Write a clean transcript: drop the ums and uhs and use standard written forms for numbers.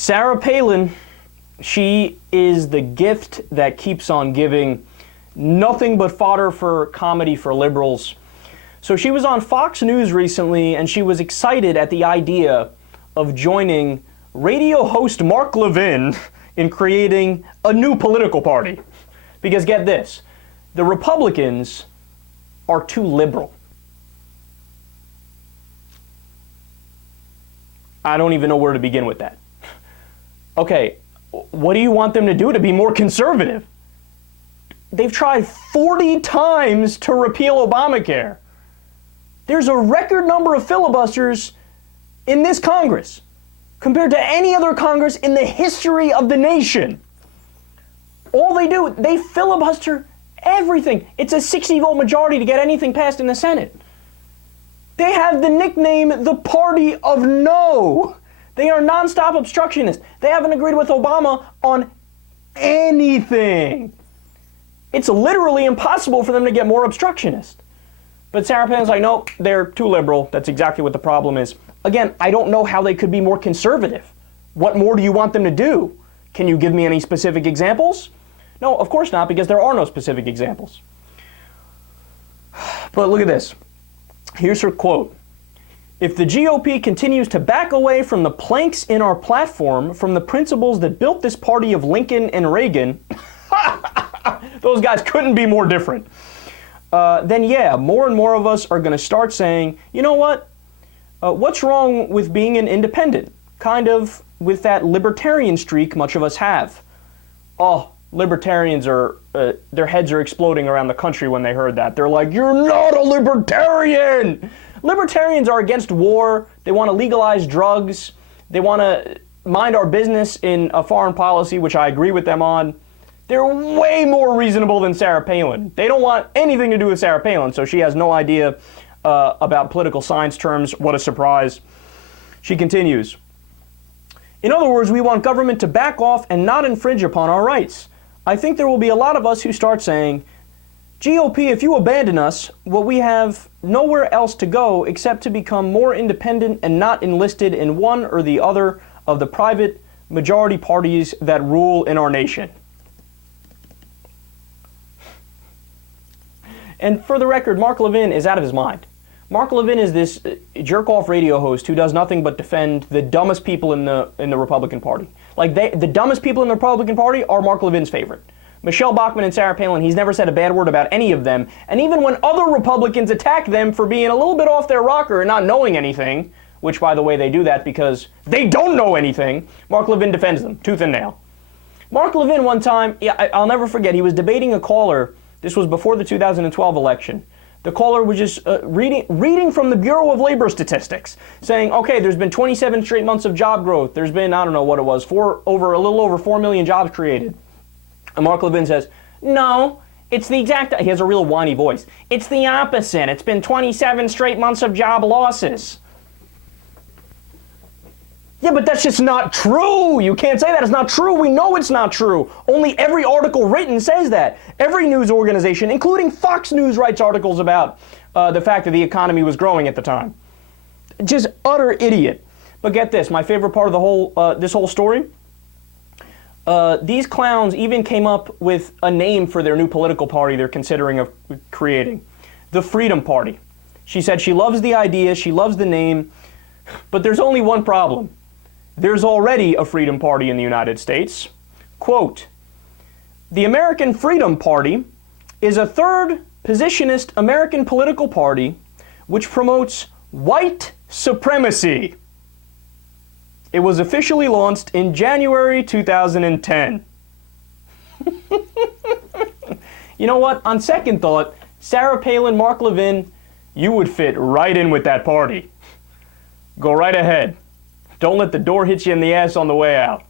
Sarah Palin, she is the gift that keeps on giving. Nothing but fodder for comedy for liberals. So she was on Fox News recently, and she was excited at the idea of joining radio host Mark Levin in creating a new political party. Because get this, the Republicans are too liberal. I don't even know where to begin with that. Okay, what do you want them to do to be more conservative? They've tried 40 times to repeal Obamacare. There's a record number of filibusters in this Congress compared to any other Congress in the history of the nation. All they do, they filibuster everything. It's a 60-vote majority to get anything passed in the Senate. They have the nickname the Party of No. They are nonstop obstructionists. They haven't agreed with Obama on anything. It's literally impossible for them to get more obstructionist. But Sarah Palin's like, nope, they're too liberal. That's exactly what the problem is. Again, I don't know how they could be more conservative. What more do you want them to do? Can you give me any specific examples? No, of course not, because there are no specific examples. But look at this. Here's her quote. If the GOP continues to back away from the planks in our platform, from the principles that built this party of Lincoln and Reagan, those guys couldn't be more different, then yeah, more and more of us are going to start saying, you know what? What's wrong with being an independent? Kind of with that libertarian streak much of us have. Oh, libertarians are, their heads are exploding around the country when they heard that. They're like, you're not a libertarian! Libertarians are against war. They want to legalize drugs. They want to mind our business in a foreign policy, which I agree with them on. They're way more reasonable than Sarah Palin. They don't want anything to do with Sarah Palin, so she has no idea about political science terms. What a surprise. She continues. In other words, we want government to back off and not infringe upon our rights. I think there will be a lot of us who start saying, GOP, if you abandon us, well, we have nowhere else to go except to become more independent and not enlisted in one or the other of the private majority parties that rule in our nation. And for the record, Mark Levin is out of his mind. Mark Levin is this jerk-off radio host who does nothing but defend the dumbest people in the Republican Party. Like, the dumbest people in the Republican Party are Mark Levin's favorite. Michelle Bachmann and Sarah Palin, he's never said a bad word about any of them. And even when other Republicans attack them for being a little bit off their rocker and not knowing anything, which, by the way, they do that because they don't know anything, Mark Levin defends them, tooth and nail. Mark Levin one time, I'll never forget, he was debating a caller. This was before the 2012 election. The caller was just reading from the Bureau of Labor Statistics, saying, okay, there's been 27 straight months of job growth. There's been, I don't know what it was, a little over 4 million jobs created. And Mark Levin says, no, it's the exact, he has a real whiny voice. It's the opposite. It's been 27 straight months of job losses. Yeah, but that's just not true. You can't say that. It's not true. We know it's not true. Only every article written says that. Every news organization, including Fox News, writes articles about the fact that the economy was growing at the time. Just utter idiot. But get this, my favorite part of the whole this whole story. These clowns even came up with a name for their new political party they're considering of creating. The Freedom Party. She said she loves the idea, she loves the name, but there's only one problem. There's already a Freedom Party in the United States. Quote, the American Freedom Party is a third positionist American political party which promotes white supremacy. It was officially launched in January 2010. You know what? On second thought, Sarah Palin, Mark Levin, you would fit right in with that party. Go right ahead. Don't let the door hit you in the ass on the way out.